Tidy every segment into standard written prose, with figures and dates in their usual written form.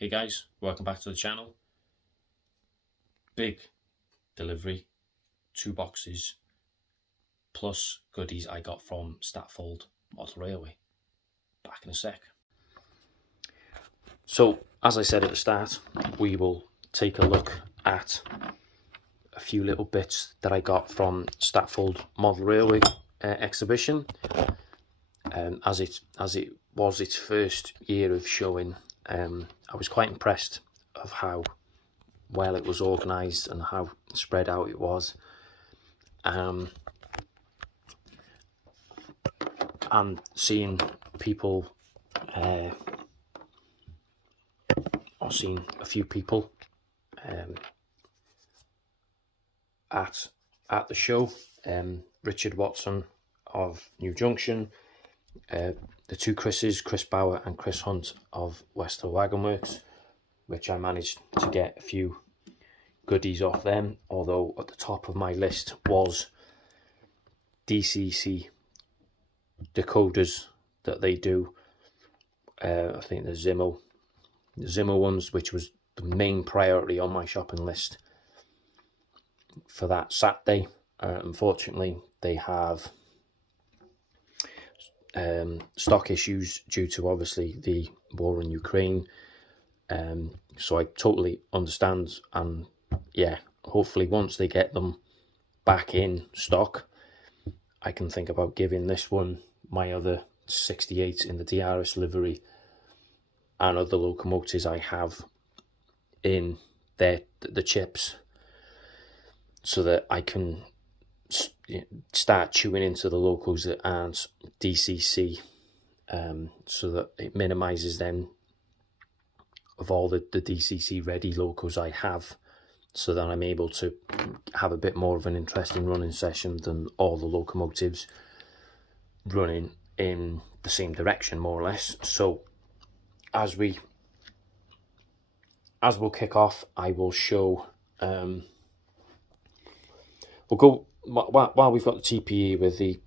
Hey guys, welcome back to the channel. Big delivery, 2 boxes plus goodies I got from Statfold Model Railway. Back in a sec. So as I said at the start, we will take a look at a few little bits that I got from Statfold Model Railway exhibition. As it was its first year of showing, I was quite impressed of how well it was organised and how spread out it was. And seeing people, or seeing a few people at the show, Richard Watson of New Junction, the two Chris's, Chris Bauer and Chris Hunt of Westhill Wagon Works, which I managed to get a few goodies off them, although at the top of my list was DCC decoders that they do. I think the Zimmer ones, which was the main priority on my shopping list for that Saturday. Unfortunately, they have stock issues due to obviously the war in Ukraine. So I totally understand, and yeah, hopefully once they get them back in stock, I can think about giving this one my other 68 in the DRS livery and other locomotives I have in the chips, so that I can start chewing into the locos that aren't DCC, so that it minimises them of all the DCC ready locos I have, so that I'm able to have a bit more of an interesting running session than all the locomotives running in the same direction, more or less. So as we'll kick off, I will show, we'll go, while we've got the TPE with the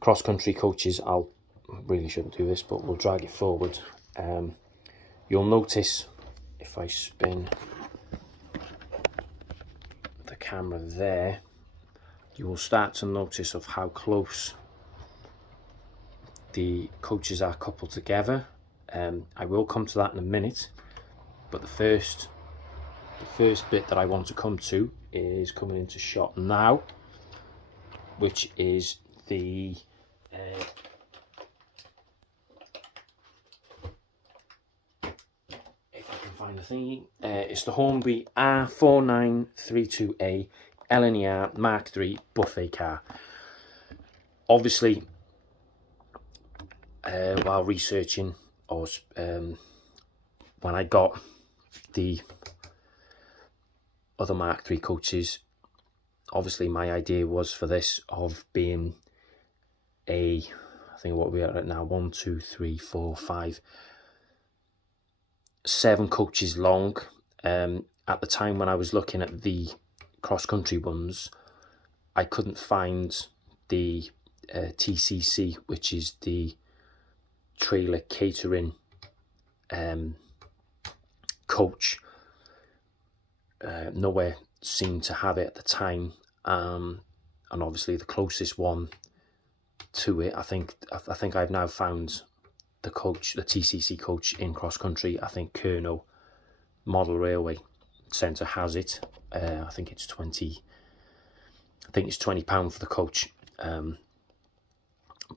cross-country coaches, really shouldn't do this, but we'll drag it forward. You'll notice, if I spin the camera there, you will start to notice of how close the coaches are coupled together. I will come to that in a minute, but the first bit that I want to come to is coming into shot now, which is the if I can find the thingy, it's the Hornby R4932A LNER Mark III buffet car. Obviously, while researching, or when I got the other Mark III coaches, obviously my idea was for this of being I think what we are at now, 1, 2, 3, 4, 5, 7 coaches long. At the time when I was looking at the cross-country ones, I couldn't find the TCC, which is the trailer catering coach. Nowhere seemed to have it at the time, and obviously the closest one to it, I think I've now found the TCC coach in cross country. I think Kerno Model Railway Centre has it. I think it's £20 for the coach. But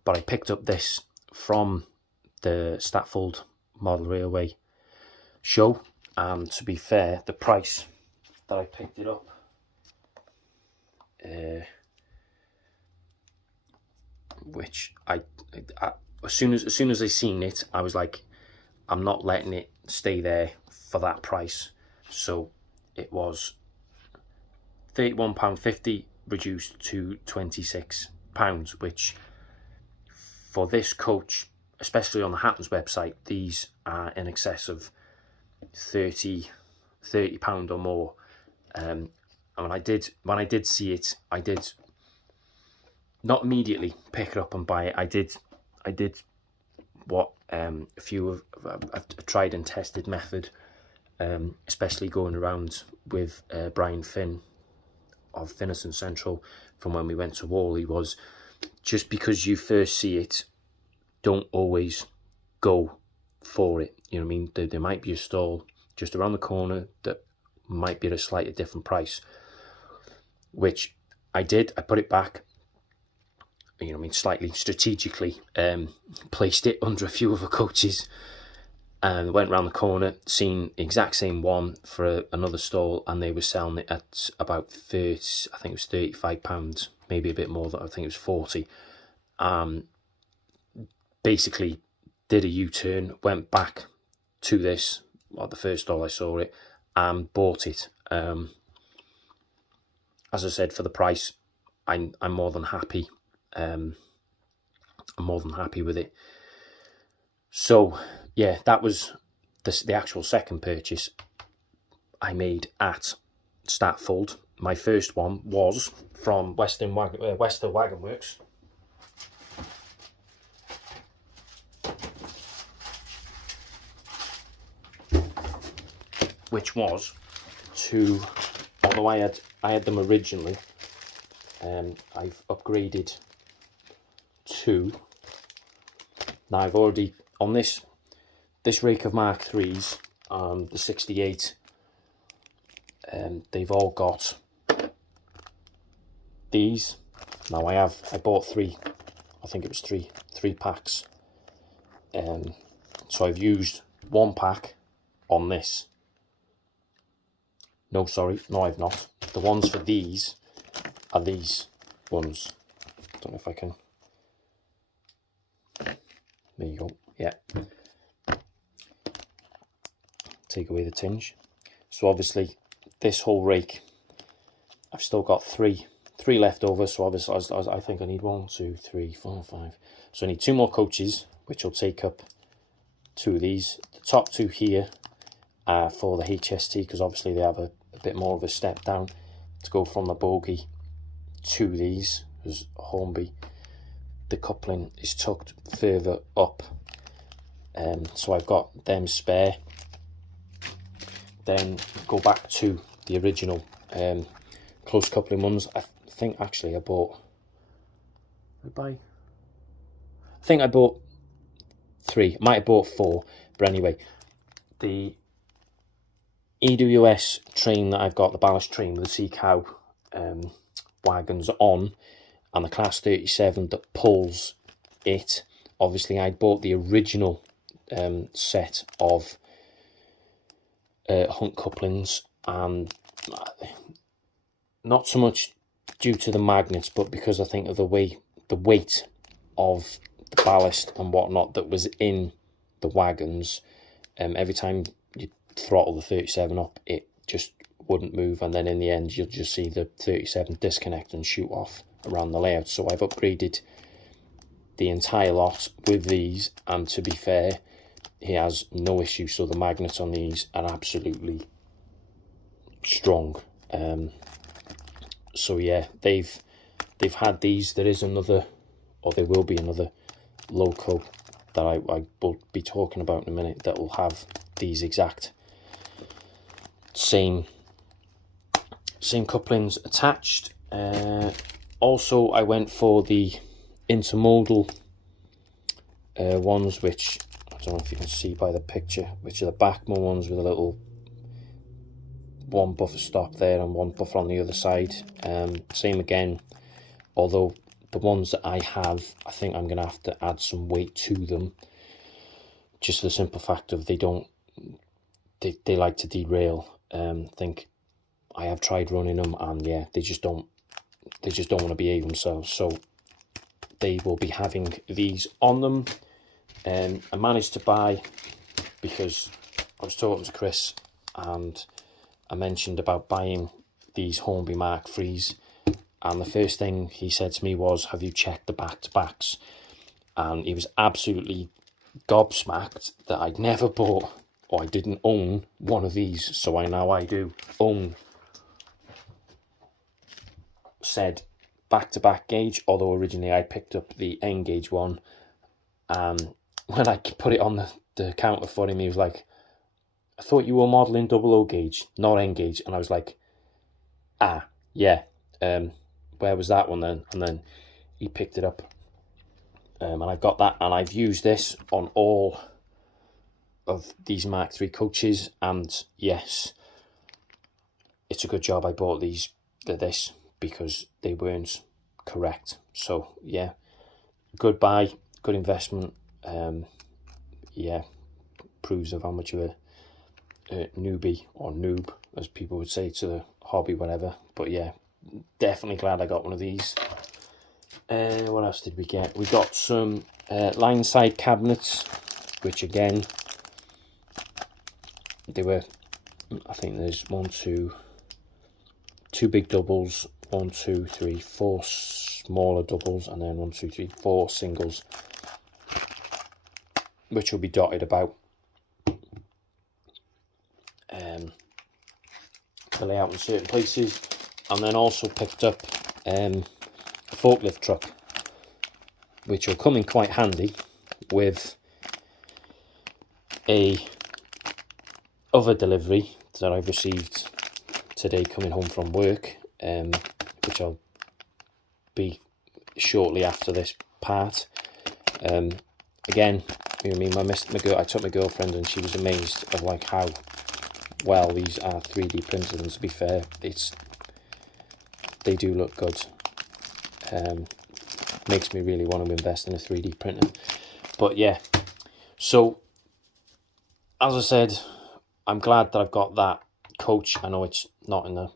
I picked up this from the Statfold Model Railway show, and to be fair, the price that I picked it up, which I as soon as I seen it, I was like, I'm not letting it stay there for that price. So it was £31.50 reduced to £26, which for this coach, especially on the Hattons website, these are in excess of £30 or more. And when I did see it, I did not immediately pick it up and buy it. I did what A few of I've tried and tested method, especially going around with Brian Finn of Finnerson Central from when we went to Whalley, was just because you first see it, don't always go for it. You know what I mean? There might be a stall just around the corner that might be at a slightly different price, which I did. I put it back, you know what I mean, slightly strategically, placed it under a few other coaches, and went around the corner, seen the exact same one for another stall, and they were selling it at about 30, I think it was £35, maybe a bit more, I think it was 40. Basically did a U-turn, went back to this, or the first stall I saw it, and bought it. As I said, for the price, I'm more than happy. I'm more than happy with it. So yeah, that was the actual second purchase I made at Statfold. My first one was from Western Wagon Works. Which was to, although I had them originally, I've upgraded to, now I've already, on this rake of Mark 3s, the 68, they've all got these. Now I bought three, I think it was three packs. So I've used one pack on this. No, sorry, no, I've not. The ones for these are these ones. Don't know if I can. There you go. Yeah. Take away the tinge. So obviously, this whole rake, I've still got three left over. So obviously, I think I need 1, 2, 3, 4, 5. So I need 2 more coaches, which will take up 2 of these. The top 2 here are for the HST, because obviously they have a bit more of a step down to go from the bogie to these, as Hornby. The coupling is tucked further up, so I've got them spare. Then go back to the original close coupling ones. I think actually I bought, I think I bought 3, might have bought 4, but anyway, the EWS train that I've got, the ballast train with the Sea Cow wagons on, and the Class 37 that pulls it. Obviously, I bought the original set of hunt couplings, and not so much due to the magnets, but because I think of the weight of the ballast and whatnot that was in the wagons. Every time you throttle the 37 up, it just wouldn't move, and then in the end you'll just see the 37 disconnect and shoot off around the layout. So I've upgraded the entire lot with these, and to be fair, he has no issue. So the magnets on these are absolutely strong. So yeah, they've had these. There is another, or there will be another loco that I will be talking about in a minute that will have these exact same couplings attached. Also, I went for the intermodal ones, which I don't know if you can see by the picture, which are the Bachman ones with a little one buffer stop there and one buffer on the other side. Same again, although the ones that I have, I think I'm going to have to add some weight to them, just for the simple fact of they like to derail. I think I have tried running them, and yeah, they just don't want to behave themselves. So they will be having these on them. I managed to buy, because I was talking to Chris and I mentioned about buying these Hornby Mark 3s, and the first thing he said to me was, have you checked the back-to-backs? And he was absolutely gobsmacked that I'd never bought, or I didn't own one of these. So I do own said back-to-back gauge, although originally I picked up the N gauge one, and when I put it on the counter for him, he was like, I thought you were modelling 00 gauge, not N gauge. And I was like, yeah, where was that one then? And then he picked it up, and I've got that, and I've used this on all of these Mark III coaches, and yes, it's a good job I bought this because they weren't correct. So yeah, good buy, good investment. Yeah, proves of how much of a newbie or noob, as people would say, to the hobby, whatever. But yeah, definitely glad I got one of these. What else did we get? We got some line side cabinets, which again, they were, I think there's two big doubles, 1, 2, 3, 4 smaller doubles, and then 1, 2, 3, 4 singles, which will be dotted about the layout in certain places. And then also picked up a forklift truck, which will come in quite handy with a other delivery that I've received today coming home from work, which I'll be shortly after this part. Again, you know what I mean, I took my girlfriend and she was amazed of like how well these are 3D printed, and to be fair, they do look good. Makes me really want to invest in a 3D printer. But yeah, so as I said, I'm glad that I've got that coach. I know it's not in the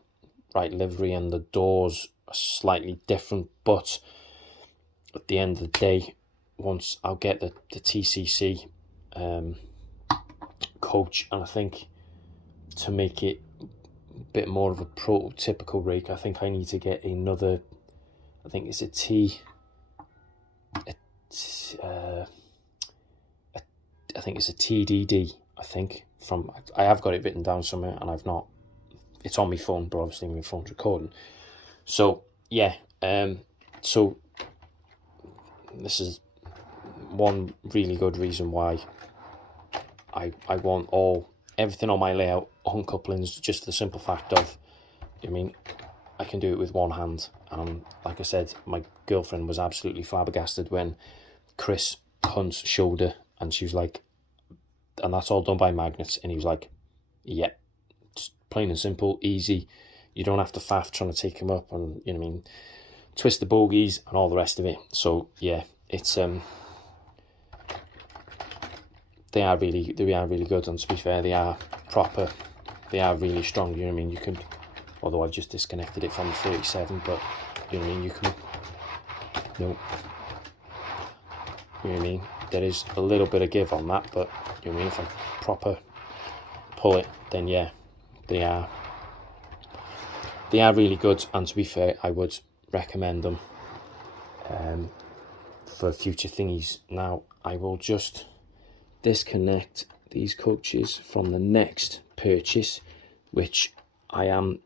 right livery and the doors are slightly different, but at the end of the day, once I'll get the TCC coach, and I think to make it a bit more of a prototypical rig, I think I need to get another, I think it's a TDD, I think, I have got it written down somewhere and I've not, it's on my phone, but obviously my phone's recording. So yeah, so this is one really good reason why I want everything on my layout uncouplings, just for the simple fact of, I mean, I can do it with one hand. And like I said, my girlfriend was absolutely flabbergasted when Chris Hunt showed her, and she was like, and that's all done by magnets, and he was like, yeah, it's plain and simple, easy, you don't have to faff trying to take him up, and you know what I mean, twist the bogies and all the rest of it. So yeah, it's they are really good, and to be fair, they are proper, they are really strong, you know what I mean. You can, although I've just disconnected it from the 37, but you know what I mean, you can, nope, you know what I mean, there is a little bit of give on that, but you know what I mean, if I proper pull it, then yeah, they are really good. And to be fair, I would recommend them for future thingies. Now I will just disconnect these coaches from the next purchase, which I am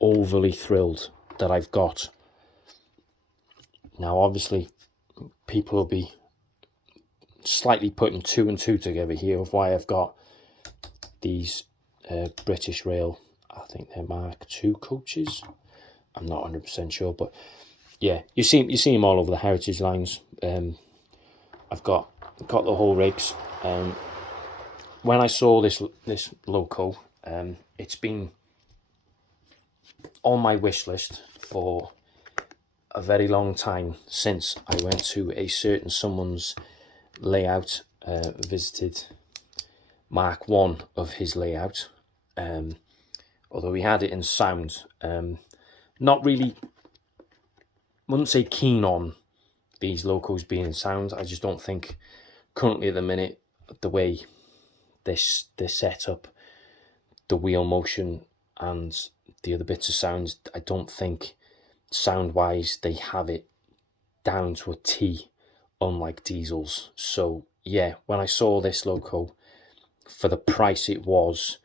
overly thrilled that I've got. Now obviously people will be slightly putting 2 and 2 together here of why I've got these British Rail, I think they're Mark II coaches, I'm not 100% sure, but yeah, you see them all over the heritage lines. I've got the whole rigs. When I saw this loco, it's been on my wish list for a very long time, since I went to a certain someone's layout, visited Mark 1 of his layout, although he had it in sound. Not really, wouldn't say keen on these locos being in sound. I just don't think currently at the minute, the way this set up, the wheel motion and the other bits of sounds, I don't think sound wise they have it down to a T, unlike diesels. So yeah, when I saw this loco for the price it was,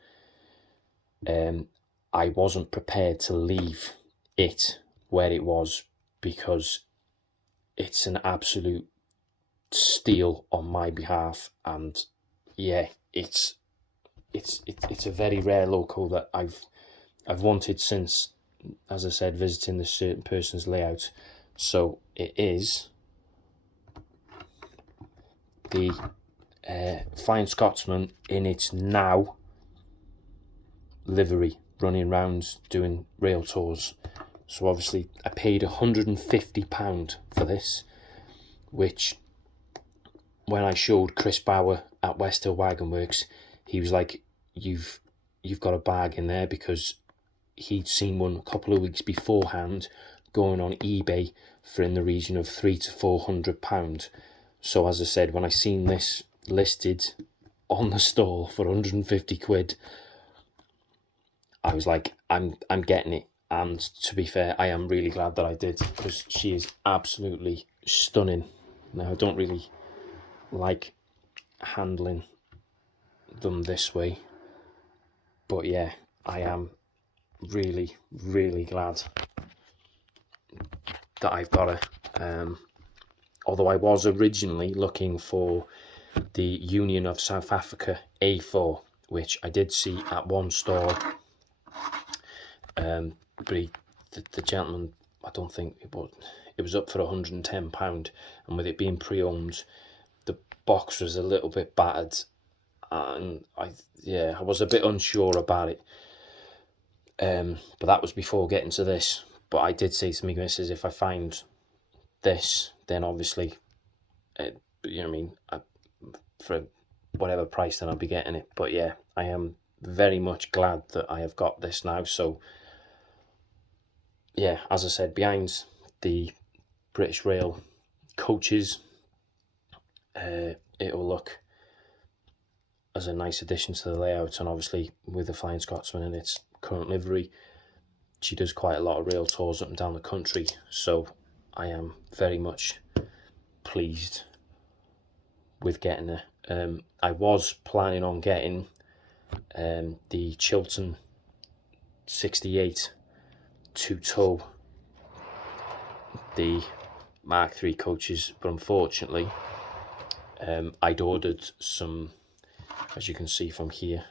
I wasn't prepared to leave it where it was, because it's an absolute steal on my behalf. And yeah, it's a very rare loco that I've wanted since, as I said, visiting this certain person's layout. So it is the Flying Scotsman in its now livery, running round doing rail tours. So obviously I paid £150 for this, which when I showed Chris Bauer at West Hill Wagon Works, he was like, you've got a bargain there, because he'd seen one a couple of weeks beforehand going on eBay for in the region of £300 to £400. So as I said, when I seen this listed on the stall for 150 quid, I was like, I'm getting it. And to be fair, I am really glad that I did, because she is absolutely stunning. Now, I don't really like handling them this way, but yeah, I am really, really glad that I've got her. Although I was originally looking for the Union of South Africa A4, which I did see at one store, but the gentleman, I don't think it was up for £110, and with it being pre-owned, the box was a little bit battered, and I was a bit unsure about it. But that was before getting to this. But I did say to me missus, if I find this, then obviously, you know what I mean, for whatever price, then I'll be getting it. But yeah, I am very much glad that I have got this now. So yeah, as I said, behind the British Rail coaches, it'll look as a nice addition to the layout. And obviously with the Flying Scotsman in its current livery, she does quite a lot of rail tours up and down the country, so I am very much pleased with getting her. I was planning on getting the Chiltern 68 to tow the Mark III coaches, but unfortunately I'd ordered some, as you can see from here,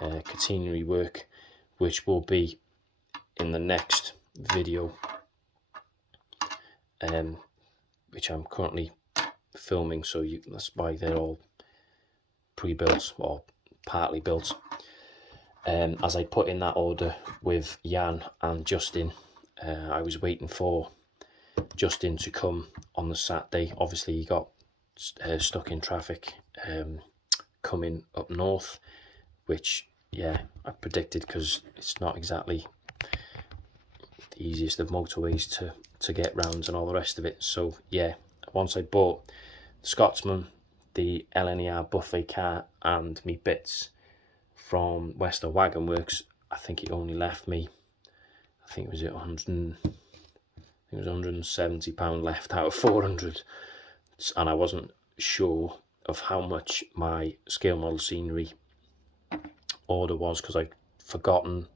catenary work, which will be in the next video, which I'm currently filming, so that's why they're all pre-built or partly built. As I put in that order with Jan and Justin, I was waiting for Justin to come on the Saturday. Obviously he got stuck in traffic coming up north, which I predicted, because it's not exactly the easiest of motorways to get round and all the rest of it. So yeah, once I bought the Scotsman, the LNER buffet car, and me bits from West Hill Wagon Works, I think it only left me, I think it was £170 left out of 400, and I wasn't sure of how much my scale model scenery order was, because I'd forgotten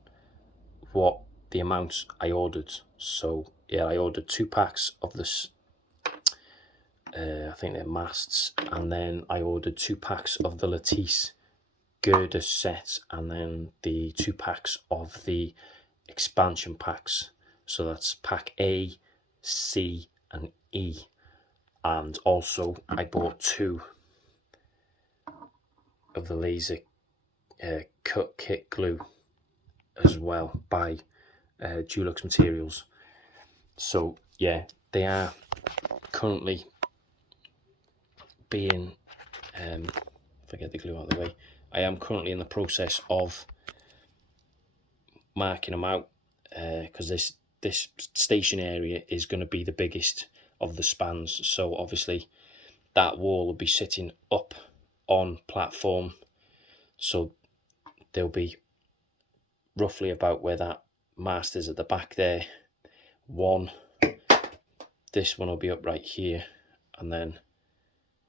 what the amount I ordered. So yeah, I ordered 2 packs of this, I think they're masts, and then I ordered 2 packs of the Latisse girder set, and then the 2 packs of the expansion packs. So that's pack A, C and E. And also I bought 2 of the laser cut kit glue as well by Dulux Materials. So yeah, they are currently being if I get the glue out of the way, I am currently in the process of marking them out, because this station area is going to be the biggest of the spans. So obviously that wall will be sitting up on platform, so they'll be roughly about where that mast is at the back there. This one will be up right here, and then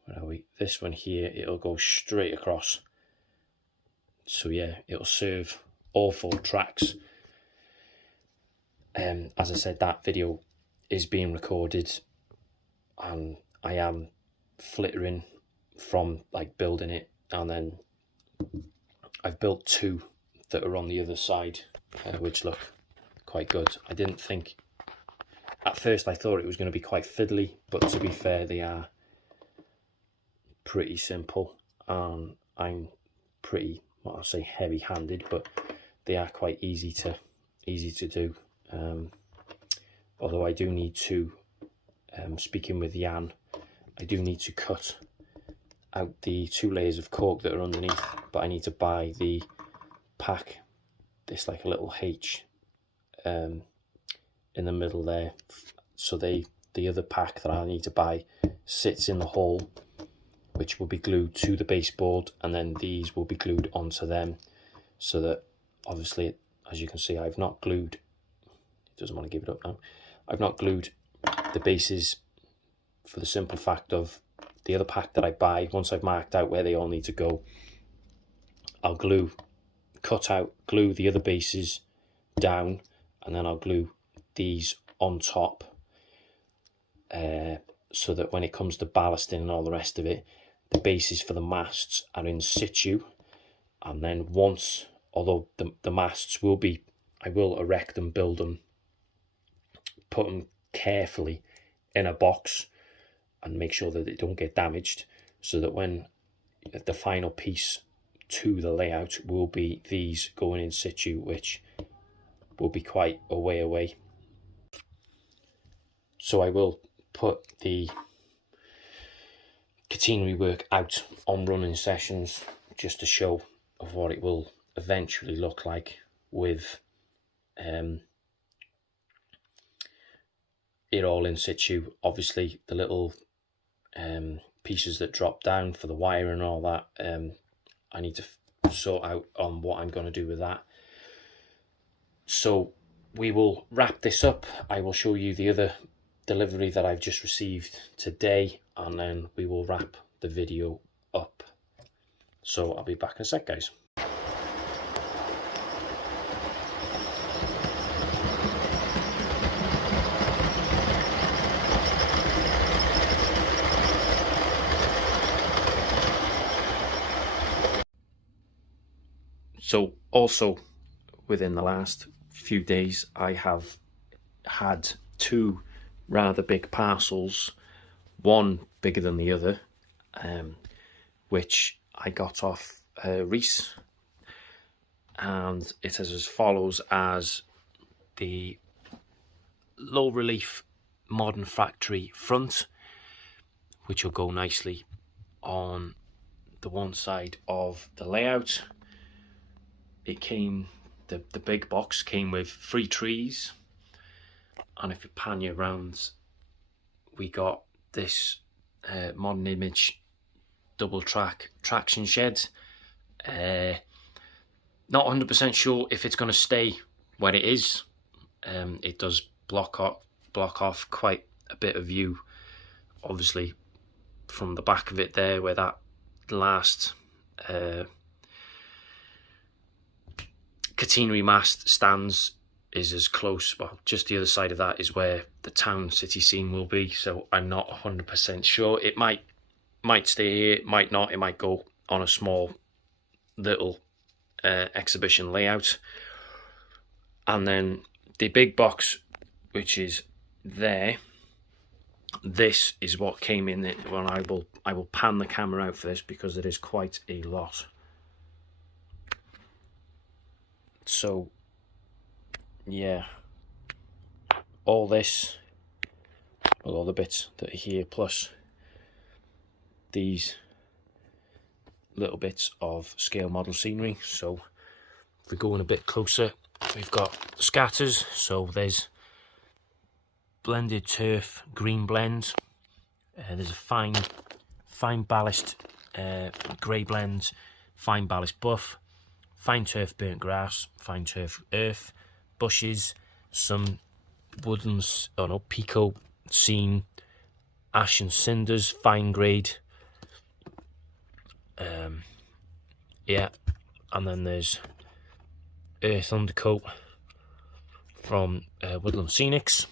where are we? This one here, it'll go straight across. So yeah, it'll serve all 4 tracks. As I said, that video is being recorded, and I am flittering from like building it, and then I've built 2 that are on the other side, which look quite good. I didn't think, at first I thought it was going to be quite fiddly, but to be fair, they are pretty simple, and I'm pretty, well, I'll say heavy-handed, but they are quite easy to do. Although I do need to, speaking with Jan, I do need to cut out the 2 layers of cork that are underneath, but I need to buy the pack, this like a little H in the middle there, so the other pack that I need to buy sits in the hole, which will be glued to the baseboard, and then these will be glued onto them, so that obviously, as you can see, I've not glued, it doesn't want to give it up now, I've not glued the bases, for the simple fact of the other pack that I buy, once I've marked out where they all need to go, I'll glue the other bases down, and then I'll glue these on top, so that when it comes to ballasting and all the rest of it, the bases for the masts are in situ. And then once, although the masts will be, I will erect them, build them, put them carefully in a box and make sure that they don't get damaged, so that when the final piece to the layout will be these going in situ, which will be quite a way away. So I will put the catenary work out on running sessions, just to show of what it will eventually look like with it all in situ. Obviously the little pieces that drop down for the wire and all that, I need to sort out on what I'm going to do with that. So we will wrap this up. I will show you the other delivery that I've just received today, and then we will wrap the video up. So I'll be back in a sec, guys. So also within the last few days, I have had 2 rather big parcels, one bigger than the other, which I got off Reese, and it is as follows: as the low relief modern factory front, which will go nicely on the one side of the layout. It came, the big box came with 3 trees, and if you pan you around, we got this modern image double track traction shed. Not 100% sure if it's going to stay where it is. It does block off quite a bit of view, obviously from the back of it there, where that last catenary mast stands is as close, well, just the other side of that is where the town city scene will be. So I'm not 100% sure. It might stay here, it might not, it might go on a small little exhibition layout. And then the big box, which is there, this is what came in it. Well, I will pan the camera out for this because it is quite a lot. So yeah, all this, well, all the bits that are here, plus these little bits of scale model scenery. So if we go in a bit closer, we've got scatters. So there's blended turf green blend, there's a fine ballast grey blend, fine ballast buff, fine turf burnt grass, fine turf earth, bushes, some woodlands, pico scene, ash and cinders, fine grade. Yeah, and then there's earth undercoat from Woodland Scenics,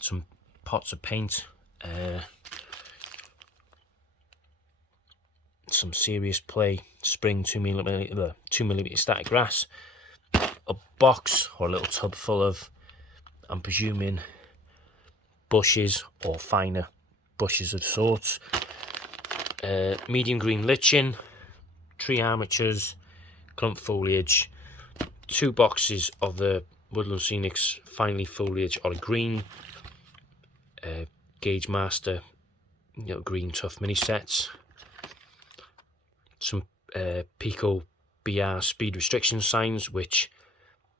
some pots of paint, some serious play. Spring 2mm static grass, a box or a little tub full of, I'm presuming, bushes or finer bushes of sorts, medium green lichen, tree armatures, clump foliage, 2 boxes of the Woodland Scenics fine leaf foliage or green, Gauge Master, green tough mini sets, some Pico BR speed restriction signs, which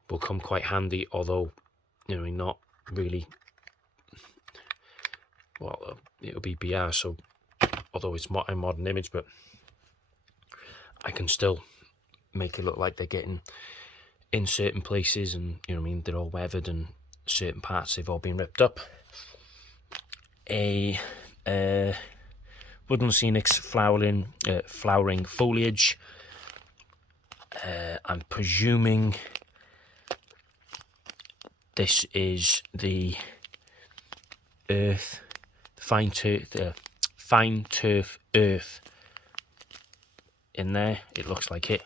will come quite handy, although not really. Well, it'll be BR, so although it's a modern image, but I can still make it look like they're getting in certain places, and they're all weathered, and certain parts they've all been ripped up. A Woodland Scenics flowering foliage. I'm presuming this is the earth, fine turf earth in there. It looks like it.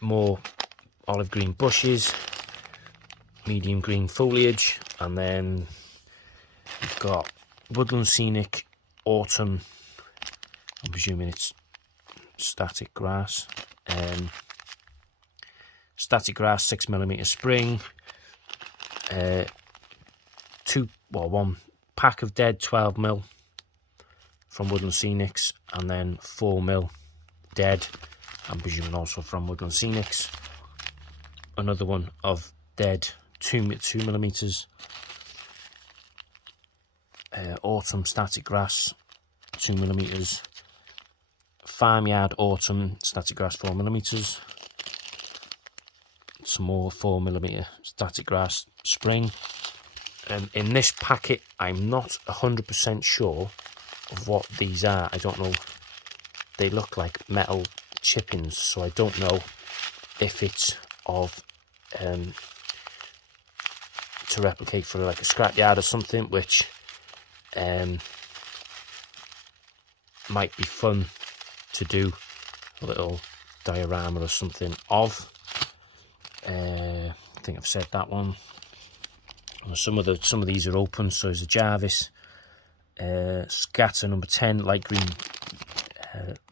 More olive green bushes, medium green foliage, and then we've got Woodland Scenic autumn. I'm presuming it's static grass. Static grass 6mm spring. 1 pack of dead 12mm from Woodland Scenics, and then 4mm dead, I'm presuming also from Woodland Scenics. Another one of dead 2mm. Autumn static grass 2mm. Farmyard autumn static grass 4mm. Some more 4mm static grass spring. In this packet, I'm not 100% sure of what these are. I don't know. They look like metal chippings, so I don't know if it's of to replicate for like a scrapyard or something, which might be fun to do a little diorama or something of. I think I've said that one. Some of these are open. So there's a Jarvis, scatter number 10, light green,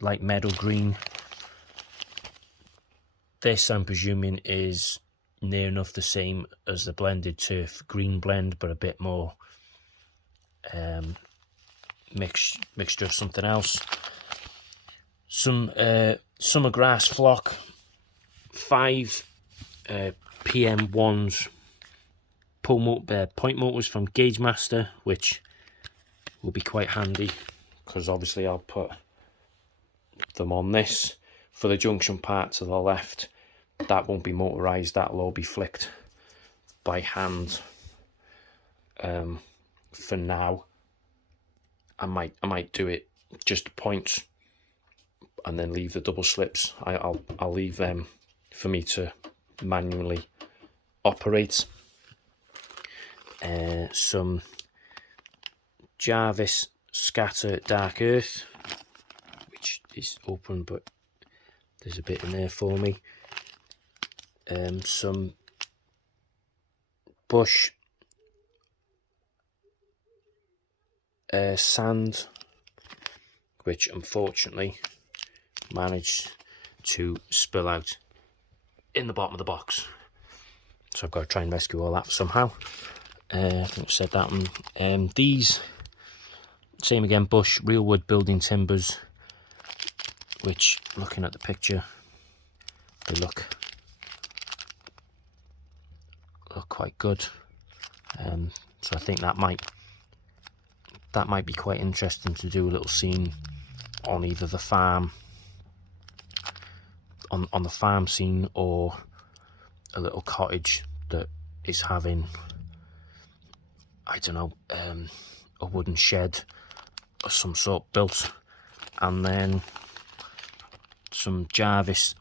light meadow green. This, I'm presuming, is near enough the same as the blended turf green blend, but a bit more mixture of something else. Some summer grass flock, 5 PM1s point motors from Gauge Master, which will be quite handy because obviously I'll put them on this. For the junction part to the left, that won't be motorized, that'll all be flicked by hand. For now, I might do it just points and then leave the double slips. I'll leave them for me to manually operate. Some Jarvis scatter dark earth, which is open, but there's a bit in there for me. Some bush sand, which unfortunately managed to spill out in the bottom of the box, so I've got to try and rescue all that somehow. I think I've said that one. These, same again, bush, real wood building timbers, which, looking at the picture, they look quite good. So I think that might be quite interesting to do a little scene on either the farm, on the farm scene, or a little cottage that is having, I don't know, a wooden shed of some sort built, and then some Jarvis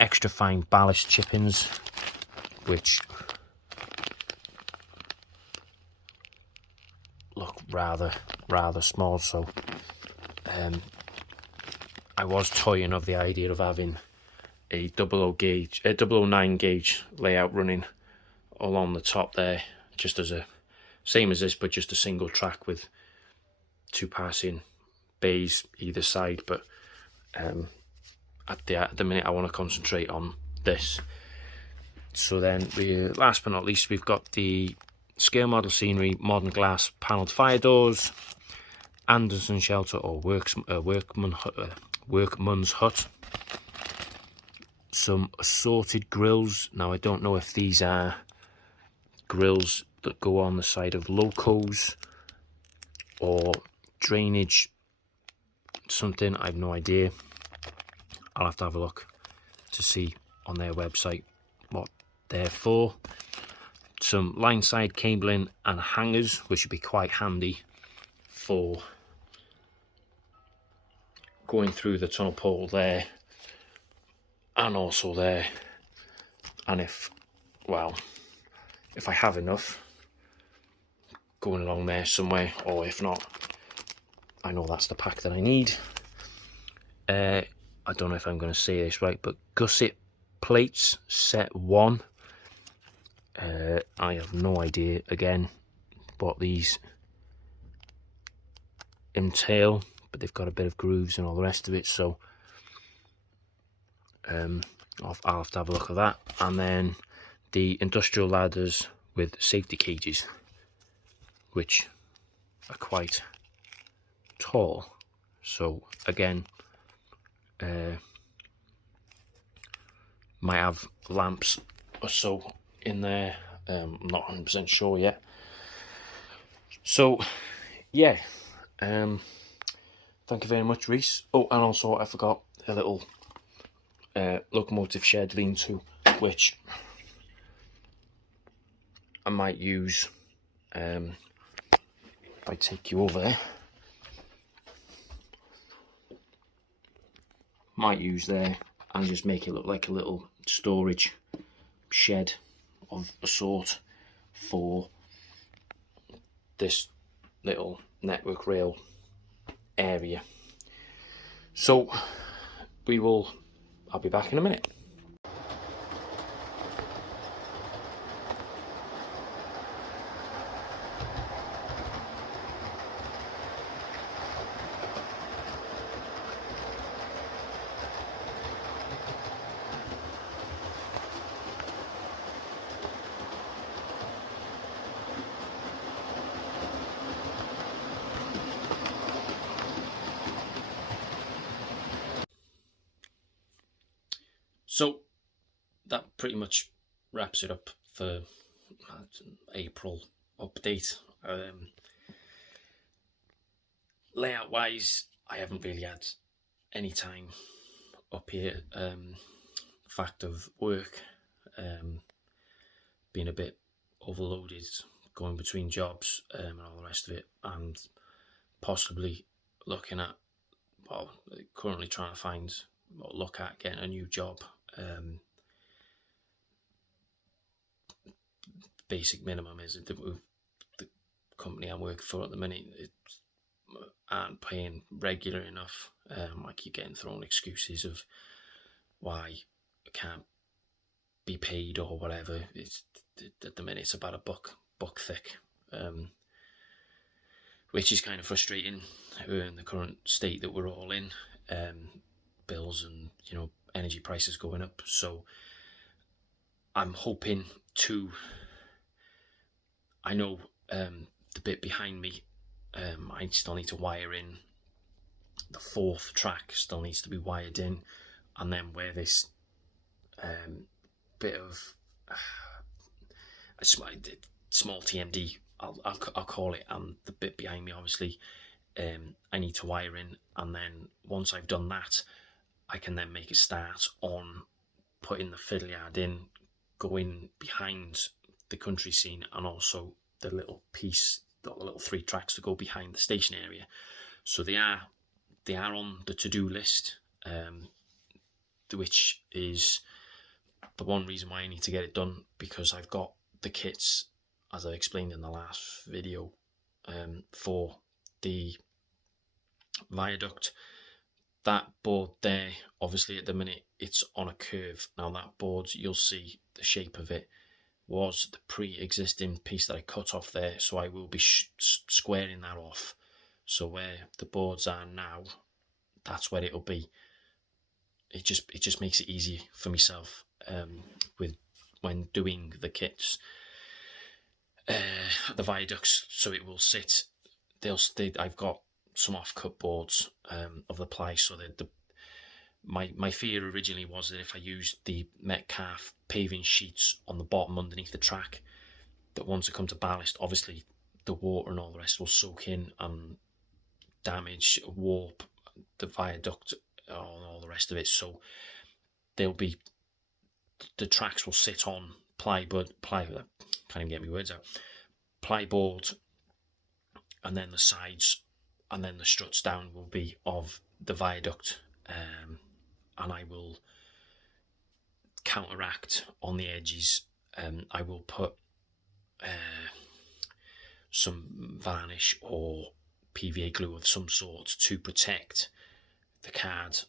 extra fine ballast chippings, which look rather small. So I was toying of the idea of having a 009 gauge layout running along the top there, just as a same as this, but just a single track with 2 passing bays either side. But at the minute I want to concentrate on this. So then, last but not least, we've got the scale model scenery, modern glass panelled fire doors, Anderson shelter or workman's hut, some assorted grills. Now I don't know if these are grills that go on the side of locos or drainage something, I have no idea. I'll have to have a look to see on their website what they're for. Some line side cabling and hangers, which would be quite handy for going through the tunnel portal there and also there. And if I have enough going along there somewhere, or if not, I know that's the pack that I need. I don't know if I'm going to say this right, but gusset plates set 1. I have no idea again what these entail, but they've got a bit of grooves and all the rest of it, so I'll have to have a look at that. And then the industrial ladders with safety cages, which are quite tall, so again might have lamps or so in there. I'm not 100% sure yet. So yeah, thank you very much, Reese. Oh, and also I forgot a little locomotive shed lean-to, which I might use if I take you over there. Might use there and just make it look like a little storage shed of a sort for this little network rail area. So I'll be back in a minute. So that pretty much wraps it up for April update. Layout wise, I haven't really had any time up here. Fact of work, being a bit overloaded, going between jobs and all the rest of it, and possibly looking at, currently trying to look at getting a new job. Basic minimum is that the company I'm working for at the minute aren't paying regular enough. I keep getting thrown excuses of why I can't be paid or whatever. It's at the minute it's about a buck thick, which is kind of frustrating in the current state that we're all in. Bills and energy prices going up, so I'm hoping to. I know the bit behind me, I still need to wire in. The 4th track still needs to be wired in, and then where this bit of a small TMD, I'll call it, and the bit behind me, obviously, I need to wire in, and then once I've done that, I can then make a start on putting the fiddle yard in, going behind the country scene, and also the little piece, the little 3 tracks to go behind the station area. So they are on the to-do list, which is the one reason why I need to get it done, because I've got the kits, as I explained in the last video, for the viaduct, that board there, obviously at the minute it's on a curve. Now that board, you'll see the shape of it was the pre-existing piece that I cut off there, so I will be squaring that off. So where the boards are now, that's where it'll be. It just makes it easy for myself with when doing the kits, the viaducts. So it will sit. I've got some off-cut boards of the ply, so that my fear originally was that if I used the Metcalf paving sheets on the bottom underneath the track, that once it comes to ballast, obviously the water and all the rest will soak in and damage, warp the viaduct and all the rest of it. So the tracks will sit on plyboard, can't even get my words out, plyboard, and then the sides and then the struts down will be of the viaduct, and I will counteract on the edges. I will put some varnish or PVA glue of some sort to protect the card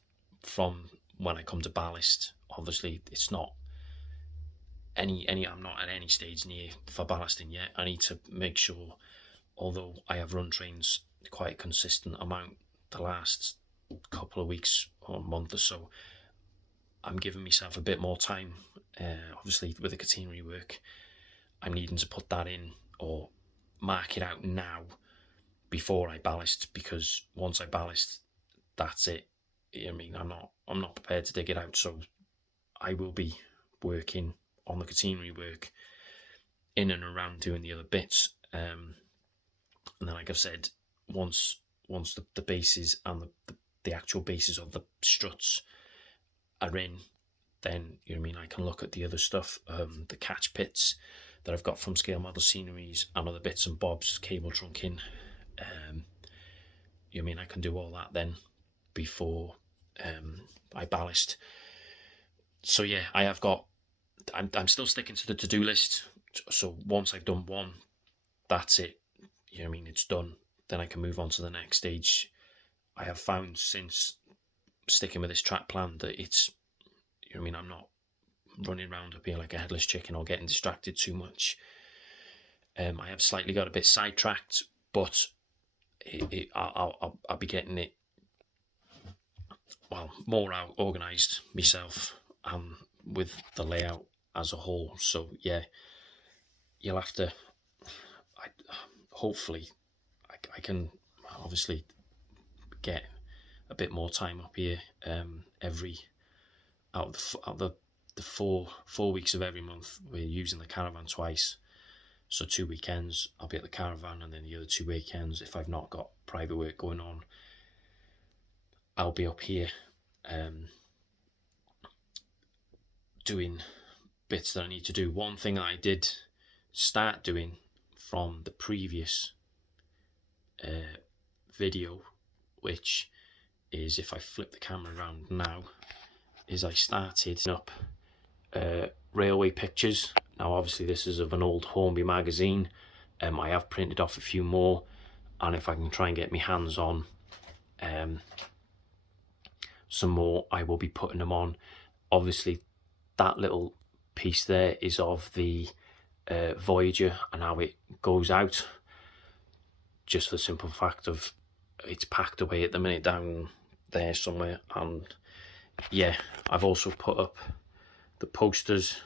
from when I come to ballast. Obviously it's not I'm not at any stage near for ballasting yet. I need to make sure, although I have run trains quite a consistent amount the last couple of weeks or month or so, I'm giving myself a bit more time. Obviously with the catenary work, I'm needing to put that in or mark it out now before I ballast, because once I ballast, that's it. I mean, I'm not prepared to dig it out, so I will be working on the catenary work in and around doing the other bits, and then, like I've said, once the bases and the actual bases of the struts are in, then, you know what I mean, I can look at the other stuff, the catch pits that I've got from Scale Model Sceneries and other bits and bobs, cable trunking. You know what I mean, I can do all that then before I ballast. So yeah, I'm still sticking to the to-do list. So once I've done one, that's it. You know what I mean, it's done. Then I can move on to the next stage. I have found since sticking with this track plan that it's, you know what I mean, I'm not running around up here like a headless chicken or getting distracted too much. I have slightly got a bit sidetracked, but I'll be getting it, well, more organised myself with the layout as a whole. So yeah, you'll have to, hopefully I can obviously get a bit more time up here every out of the four weeks of every month. We're using the caravan twice, so 2 weekends I'll be at the caravan, and then the other 2 weekends, if I've not got private work going on, I'll be up here doing bits that I need to do. One thing that I did start doing from the previous video, which is, if I flip the camera around now, is I started up railway pictures. Now obviously this is of an old Hornby magazine. I have printed off a few more, and if I can try and get my hands on some more, I will be putting them on. Obviously that little piece there is of the Voyager and how it goes out, just for the simple fact of it's packed away at the minute down there somewhere. And yeah, I've also put up the posters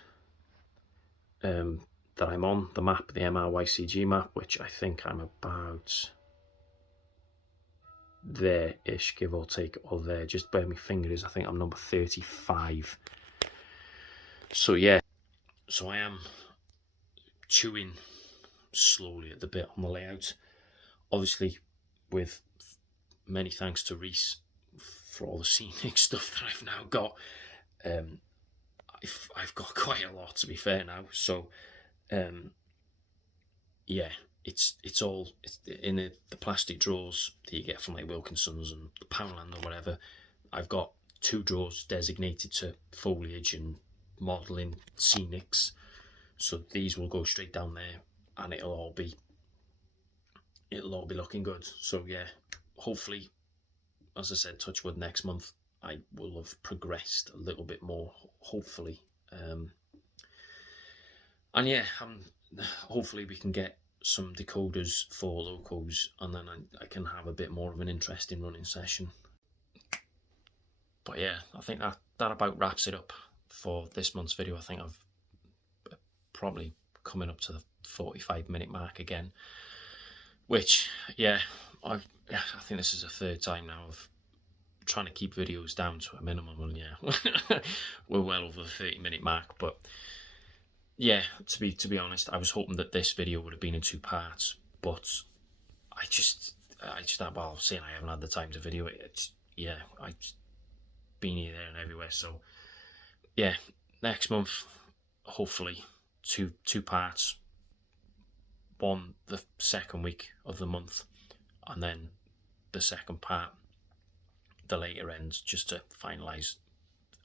that I'm on, the map, the MRYCG map, which I think I'm about there-ish, give or take, or there, just where my finger is. I think I'm number 35. So yeah, so I am chewing slowly at the bit on the layout, obviously with many thanks to Reese for all the scenic stuff that I've now got. I've got quite a lot, to be fair now. So yeah, it's all in the plastic drawers that you get from like Wilkinson's and the Poundland or whatever. I've got 2 drawers designated to foliage and modelling scenics, so these will go straight down there, and it'll all be looking good. So yeah, hopefully as I said, touch wood, next month I will have progressed a little bit more, hopefully. And yeah, hopefully we can get some decoders for locos, and then I can have a bit more of an interesting running session. But yeah, I think that about wraps it up for this month's video. I think I've probably coming up to the 45-minute mark again, which, yeah, I think this is the third time now of trying to keep videos down to a minimum, and yeah, we're well over the 30-minute mark. But yeah, to be honest, I was hoping that this video would have been in 2 parts, but I just well, saying I haven't had the time to video it, yeah, I've been here, there and everywhere. So yeah, next month, hopefully two parts, one the second week of the month, and then the second part the later ends, just to finalize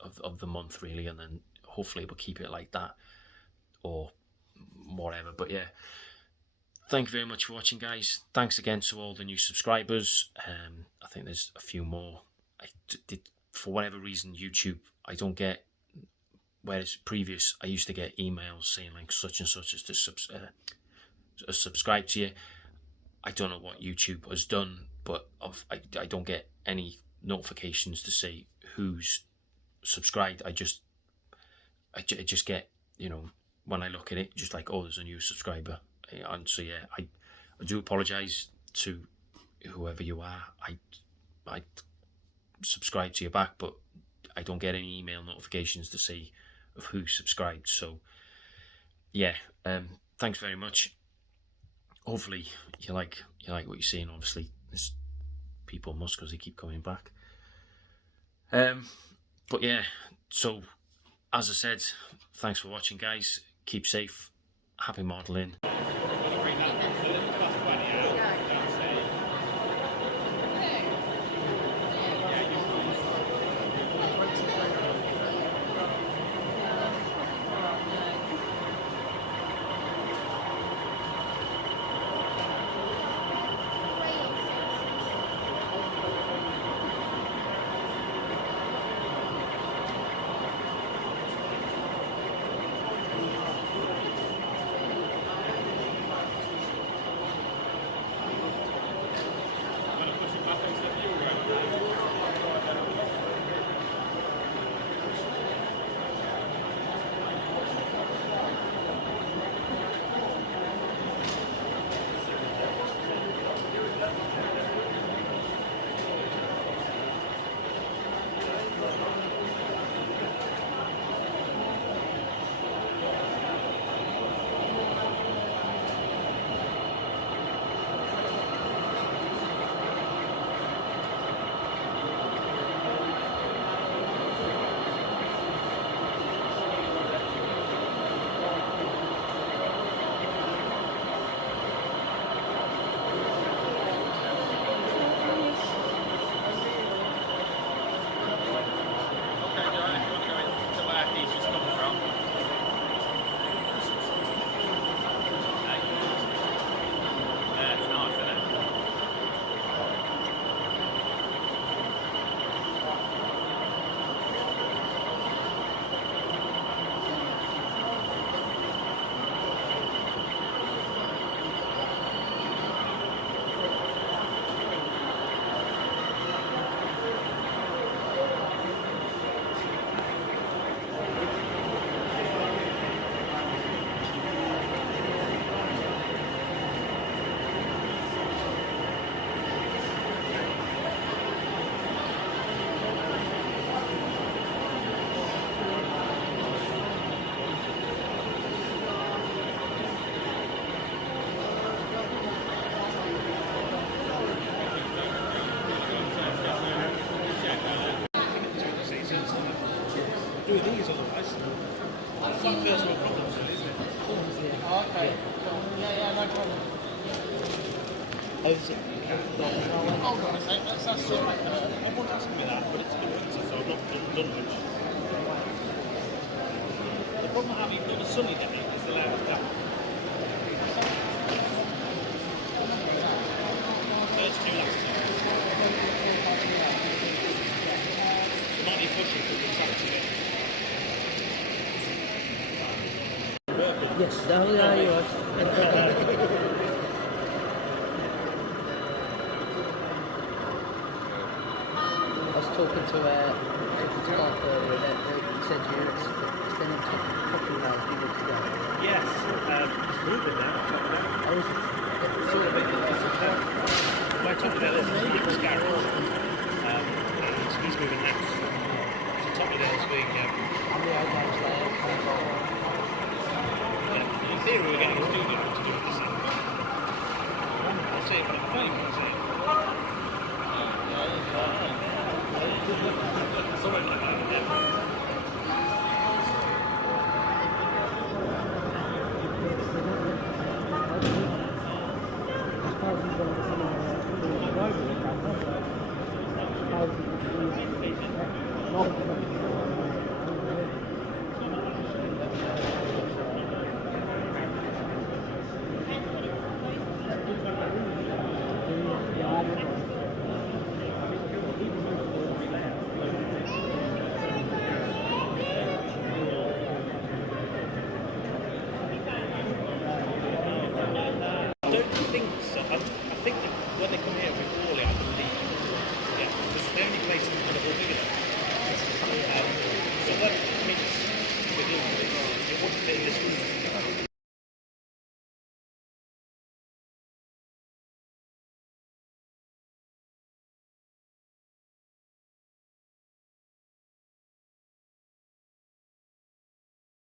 of the month really, and then hopefully we'll keep it like that or whatever. But yeah, thank you very much for watching, guys. Thanks again to all the new subscribers. I think there's a few more. I did, for whatever reason, YouTube, I don't get, whereas previous I used to get emails saying like such and such as to subscribe to you. I don't know what YouTube has done, but I don't get any notifications to say who's subscribed. I just get, you know, when I look at it, just like, oh, there's a new subscriber. And so yeah, I do apologise to whoever you are. I subscribe to you back, but I don't get any email notifications to say of who subscribed. So yeah, thanks very much. Hopefully you like what you're seeing. Obviously there's people must, because they keep coming back. But yeah, so as I said, thanks for watching, guys. Keep safe, happy modelling. Do these otherwise. That's one first world problem, isn't it? Oh, okay. Yeah, no problem. Hold on a sec, that's all right. Everyone's asking me that, but it's been winter, so I've not done much. The problem I have, even on a sunny day, is the layer of damp. First two last. Yes, oh yeah, you was. I was talking to Mark earlier, and he said it's been on top of the road a few weeks ago. Yes, it's moving now. I was Sort of bit. My top of Dale is Nick's garage. He's moving house. So top of Dale's being. on the old house there. In theory, we're getting a studio to do this. I'll say it, but I'm not going to say it. Something like that. Yeah.